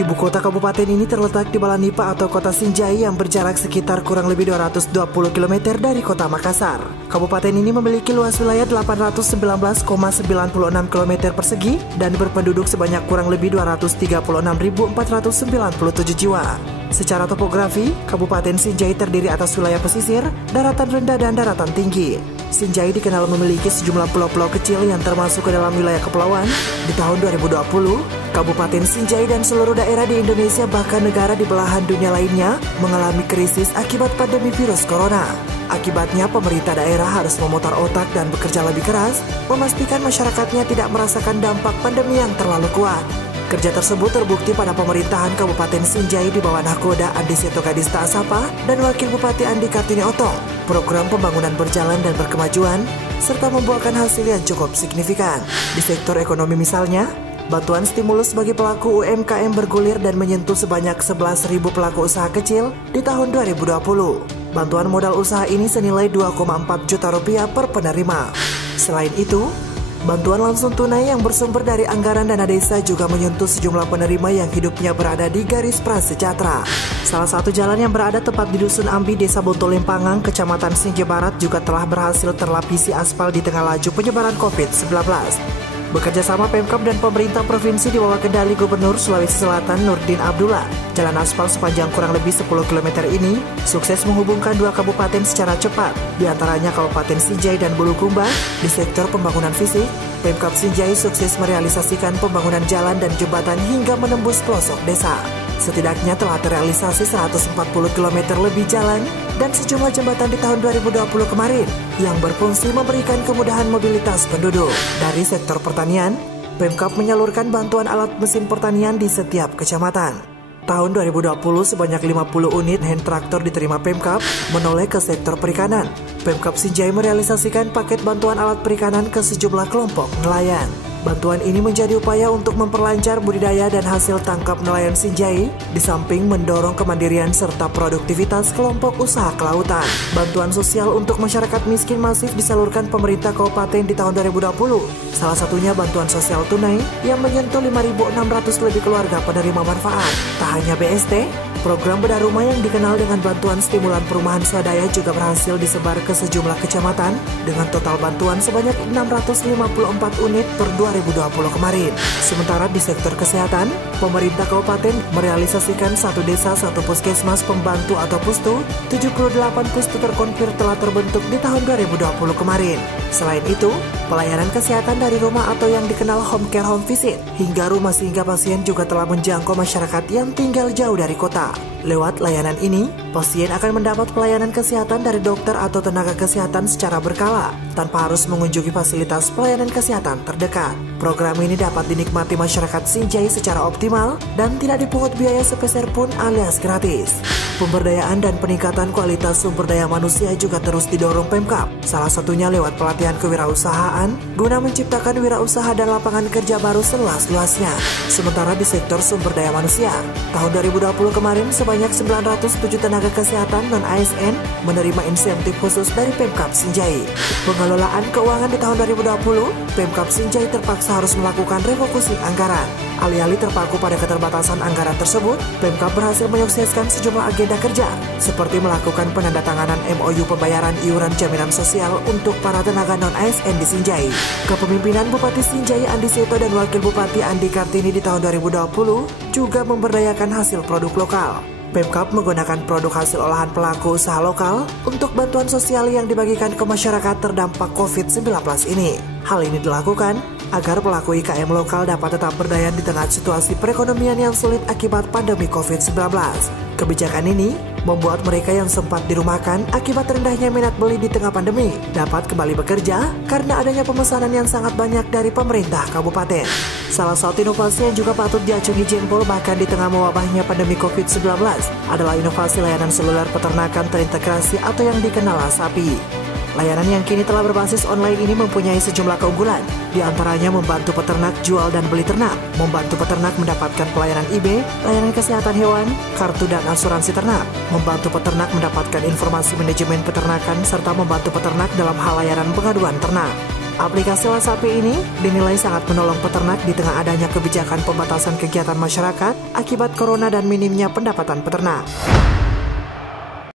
Ibu kota kabupaten ini terletak di Balanipa atau kota Sinjai yang berjarak sekitar kurang lebih 220 km dari kota Makassar. Kabupaten ini memiliki luas wilayah 819,96 km persegi dan berpenduduk sebanyak kurang lebih 236.497 jiwa. Secara topografi, Kabupaten Sinjai terdiri atas wilayah pesisir, daratan rendah dan daratan tinggi. Sinjai dikenal memiliki sejumlah pulau-pulau kecil yang termasuk ke dalam wilayah kepulauan. Di tahun 2020, Kabupaten Sinjai dan seluruh daerah di Indonesia bahkan negara di belahan dunia lainnya mengalami krisis akibat pandemi virus corona. Akibatnya pemerintah daerah harus memutar otak dan bekerja lebih keras, memastikan masyarakatnya tidak merasakan dampak pandemi yang terlalu kuat. Kerja tersebut terbukti pada pemerintahan Kabupaten Sinjai di bawah nahkoda Andi Seto Kadista Asapa dan Wakil Bupati Andi Kartini Otong. Program pembangunan berjalan dan berkemajuan, serta membuahkan hasil yang cukup signifikan. Di sektor ekonomi misalnya, bantuan stimulus bagi pelaku UMKM bergulir dan menyentuh sebanyak 11.000 pelaku usaha kecil di tahun 2020. Bantuan modal usaha ini senilai 2,4 juta rupiah per penerima. Selain itu, bantuan langsung tunai yang bersumber dari anggaran dana desa juga menyentuh sejumlah penerima yang hidupnya berada di garis prasejahtera. Salah satu jalan yang berada tepat di Dusun Ambi, Desa Bontolempangang, Kecamatan Sinjai Barat juga telah berhasil terlapisi aspal di tengah laju penyebaran COVID-19. Bekerja sama Pemkab dan pemerintah provinsi di bawah kendali Gubernur Sulawesi Selatan Nurdin Abdullah, jalan aspal sepanjang kurang lebih 10 km ini sukses menghubungkan dua kabupaten secara cepat, di antaranya Kabupaten Sinjai dan Bulukumba. Di sektor pembangunan fisik, Pemkab Sinjai sukses merealisasikan pembangunan jalan dan jembatan hingga menembus pelosok desa. Setidaknya telah terrealisasi 140 km lebih jalan dan sejumlah jembatan di tahun 2020 kemarin yang berfungsi memberikan kemudahan mobilitas penduduk. Dari sektor pertanian, Pemkab menyalurkan bantuan alat mesin pertanian di setiap kecamatan. Tahun 2020 sebanyak 50 unit hand traktor diterima Pemkab menoleh ke sektor perikanan. Pemkab Sinjai merealisasikan paket bantuan alat perikanan ke sejumlah kelompok nelayan. Bantuan ini menjadi upaya untuk memperlancar budidaya dan hasil tangkap nelayan Sinjai, di samping mendorong kemandirian serta produktivitas kelompok usaha kelautan. Bantuan sosial untuk masyarakat miskin masif disalurkan pemerintah kabupaten di tahun 2020. Salah satunya bantuan sosial tunai yang menyentuh 5.600 lebih keluarga penerima manfaat. Tak hanya BST, program bedah rumah yang dikenal dengan bantuan stimulan perumahan swadaya juga berhasil disebar ke sejumlah kecamatan dengan total bantuan sebanyak 654 unit per 2020 kemarin. Sementara di sektor kesehatan, pemerintah kabupaten merealisasikan satu desa satu puskesmas pembantu atau pustu. 78 pustu terkonfir telah terbentuk di tahun 2020 kemarin. Selain itu, pelayanan kesehatan dari rumah atau yang dikenal home care home visit hingga rumah singgah pasien juga telah menjangkau masyarakat yang tinggal jauh dari kota. Lewat layanan ini, pasien akan mendapat pelayanan kesehatan dari dokter atau tenaga kesehatan secara berkala, tanpa harus mengunjungi fasilitas pelayanan kesehatan terdekat. Program ini dapat dinikmati masyarakat Sinjai secara optimal dan tidak dipungut biaya sepeser pun alias gratis. Pemberdayaan dan peningkatan kualitas sumber daya manusia juga terus didorong Pemkab, salah satunya lewat pelatihan kewirausahaan guna menciptakan wirausaha dan lapangan kerja baru seluas-luasnya. Sementara di sektor sumber daya manusia, tahun 2020 kemarin sebanyak 907 tenaga kesehatan non-ASN menerima insentif khusus dari Pemkab Sinjai. Pengelolaan keuangan di tahun 2020, Pemkab Sinjai terpaksa harus melakukan refokusi anggaran. Alih-alih terpaku pada keterbatasan anggaran tersebut, Pemkab berhasil menyukseskan sejumlah agenda kerja, seperti melakukan penandatanganan MOU pembayaran iuran jaminan sosial untuk para tenaga non-ASN di Sinjai. Kepemimpinan Bupati Sinjai Andi Seto dan Wakil Bupati Andi Kartini di tahun 2020 juga memberdayakan hasil produk lokal. Pemkab menggunakan produk hasil olahan pelaku usaha lokal untuk bantuan sosial yang dibagikan ke masyarakat terdampak COVID-19 ini. Hal ini dilakukan agar pelaku IKM lokal dapat tetap berdaya di tengah situasi perekonomian yang sulit akibat pandemi COVID-19. Kebijakan ini membuat mereka yang sempat dirumahkan akibat rendahnya minat beli di tengah pandemi dapat kembali bekerja karena adanya pemesanan yang sangat banyak dari pemerintah kabupaten. Salah satu inovasi yang juga patut diacungi jempol bahkan di tengah mewabahnya pandemi COVID-19 adalah inovasi layanan seluler peternakan terintegrasi atau yang dikenal Sapi. Layanan yang kini telah berbasis online ini mempunyai sejumlah keunggulan, di antaranya membantu peternak jual dan beli ternak, membantu peternak mendapatkan pelayanan IB, layanan kesehatan hewan, kartu dan asuransi ternak, membantu peternak mendapatkan informasi manajemen peternakan, serta membantu peternak dalam hal layanan pengaduan ternak. Aplikasi Lasapi ini dinilai sangat menolong peternak di tengah adanya kebijakan pembatasan kegiatan masyarakat akibat corona dan minimnya pendapatan peternak.